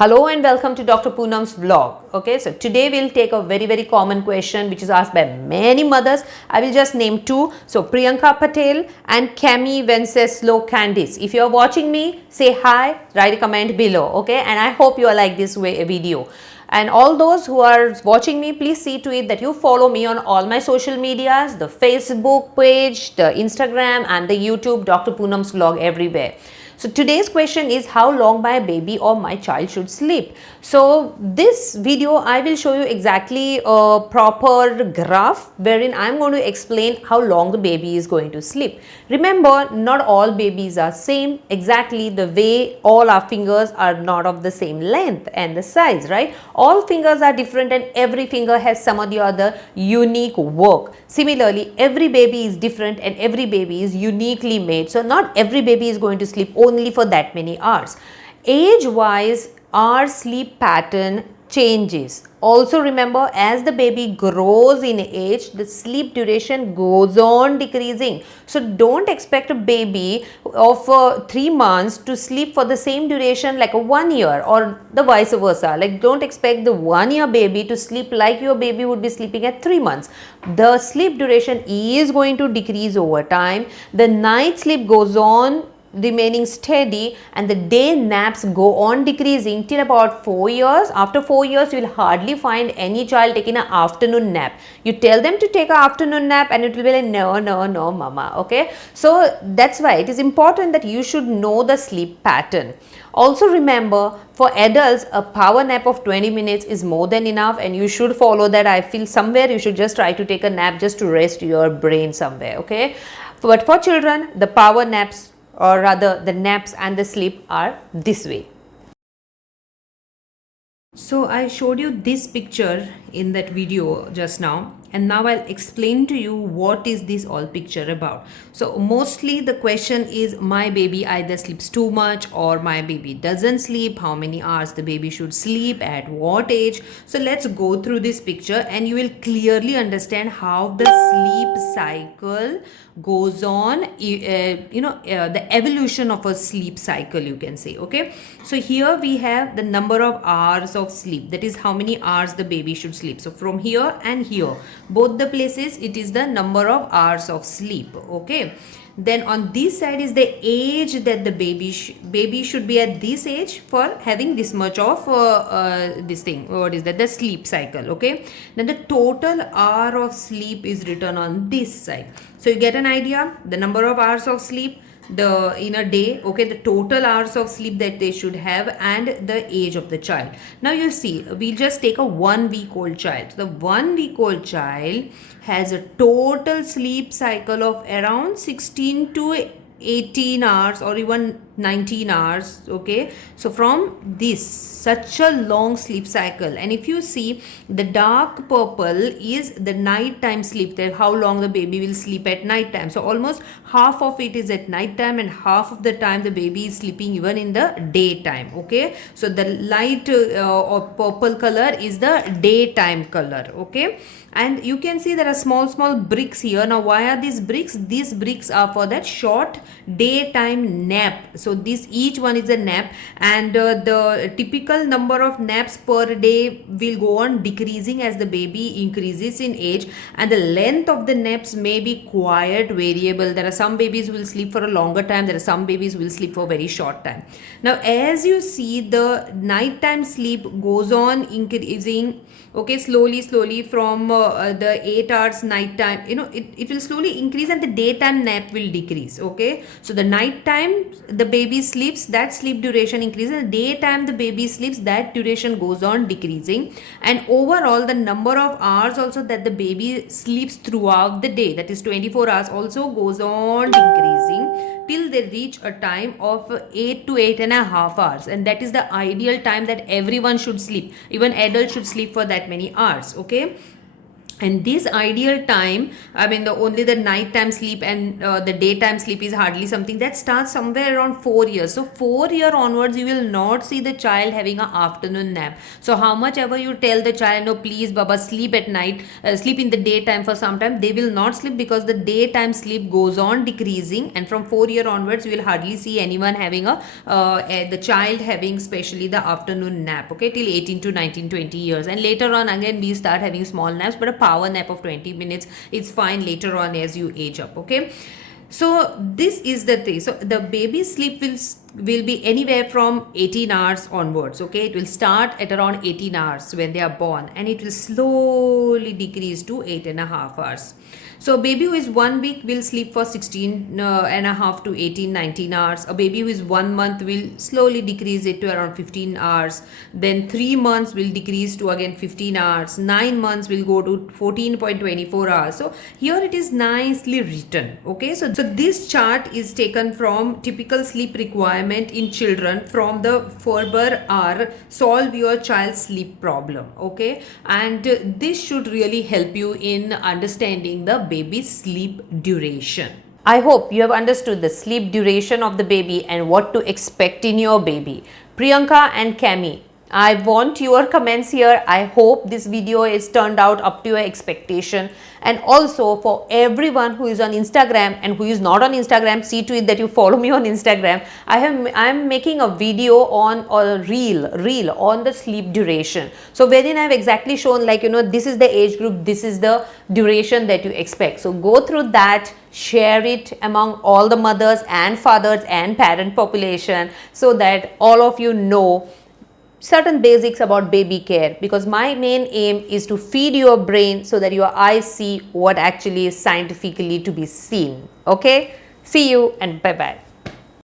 Hello and welcome to Dr. Poonam's vlog. Okay, so today we'll take a very common question which is asked by many mothers. I will just name two. So Priyanka Patel and Cami Venceslo Candice. If you are watching me, say hi, write a comment below. Okay, and I hope you are like this video. And all those who are watching me, please see to it that you follow me on all my social medias, the Facebook page, the Instagram and the YouTube, Dr. Poonam's vlog everywhere. So today's question is how long my baby or my child should sleep. So this video I will show you exactly a proper graph wherein I am going to explain how long the baby is going to sleep. Remember, not all babies are same, exactly the way all our fingers are not of the same length and the size, right? All fingers are different and every finger has some or the other unique work. Similarly, every baby is different and every baby is uniquely made. So not every baby is going to sleep only for that many hours. Age wise, our sleep pattern changes. Also remember, as the baby grows in age, the sleep duration goes on decreasing. So don't expect a baby of 3 months to sleep for the same duration like a 1 year or the vice versa. Like don't expect the 1 year baby to sleep like your baby would be sleeping at 3 months. The sleep duration is going to decrease over time. The night sleep goes on remaining steady and the day naps go on decreasing till about 4 years. After 4 years, you will hardly find any child taking an afternoon nap. You tell them to take an afternoon nap and it will be like no mama. Okay, so that's why it is important that you should know the sleep pattern. Also remember, for adults a power nap of 20 minutes is more than enough and you should follow that. I feel somewhere you should just try to take a nap just to rest your brain somewhere. Okay, but for children the power naps, or rather the naps and the sleep, are this way. So I showed you this picture in that video just now, and now I'll explain to you what is this all picture about. So mostly the question is, my baby either sleeps too much or my baby doesn't sleep, how many hours the baby should sleep, at what age. So let's go through this picture and you will clearly understand how the sleep cycle goes on, the evolution of a sleep cycle, you can say. Okay, so here we have the number of hours of sleep, that is how many hours the baby should sleep. So from here and here, both the places, it is the number of hours of sleep. Okay, then on this side is the age that the baby should be at this age for having this much of this thing, what is that, the sleep cycle. Okay, then the total hour of sleep is written on this side. So you get an idea, the number of hours of sleep in a day, okay, the total hours of sleep that they should have, and the age of the child. Now you see, we'll just take a 1 week old child. So the 1 week old child has a total sleep cycle of around 16 to 18 hours or even 19 hours. Okay, so from this, such a long sleep cycle, and if you see, the dark purple is the night time sleep, that how long the baby will sleep at night time. So almost half of it is at night time and half of the time the baby is sleeping even in the daytime. Okay, so the light or purple color is the daytime color. Okay, and you can see there are small bricks here. Now why are these bricks? These bricks are for that short daytime nap. So this, each one is a nap, and the typical number of naps per day will go on decreasing as the baby increases in age, and the length of the naps may be quite variable. There are some babies who will sleep for a longer time, there are some babies who will sleep for a very short time. Now as you see, the nighttime sleep goes on increasing, okay, slowly from the 8 hours night time, it will slowly increase, and the daytime nap will decrease. Okay, so the night time the baby sleeps, that sleep duration increases, and the daytime the baby sleeps, that duration goes on decreasing, and overall the number of hours also that the baby sleeps throughout the day, that is 24 hours, also goes on decreasing till they reach a time of 8 to 8.5 hours, and that is the ideal time that everyone should sleep. Even adults should sleep for that many hours. Okay, And this ideal time, I mean, the nighttime sleep and the daytime sleep is hardly something that starts somewhere around 4 years. So 4 year onwards, you will not see the child having an afternoon nap. So how much ever you tell the child, no, please, Baba, sleep at night, sleep in the daytime for some time, they will not sleep, because the daytime sleep goes on decreasing. And from 4 year onwards, you will hardly see anyone having the child having especially the afternoon nap, okay, till 18 to 19, 20 years. And later on, again, we start having small naps, but a power nap of 20 minutes it's fine later on as you age up, okay. So this is the thing. So the baby sleep will be anywhere from 18 hours onwards, okay. It will start at around 18 hours when they are born, and it will slowly decrease to 8.5 hours. So baby who is 1 week will sleep for 16 and a half to 18, 19 hours. A baby who is 1 month will slowly decrease it to around 15 hours. Then 3 months will decrease to again 15 hours. 9 months will go to 14.24 hours. So here it is nicely written, okay. So this chart is taken from typical sleep requirement in children from the Ferber R Solve Your Child's Sleep Problem, okay. And this should really help you in understanding the baby's sleep duration. I hope you have understood the sleep duration of the baby and what to expect in your baby. Priyanka and Cami, I want your comments here. I hope this video is turned out up to your expectation. And also for everyone who is on Instagram and who is not on Instagram, see to it that you follow me on Instagram. I am making a video on, or a reel on the sleep duration. So wherein I have exactly shown, like, this is the age group, this is the duration that you expect. So go through that, share it among all the mothers and fathers and parent population, so that all of you know certain basics about baby care, because my main aim is to feed your brain so that your eyes see what actually is scientifically to be seen, okay. See you and bye bye.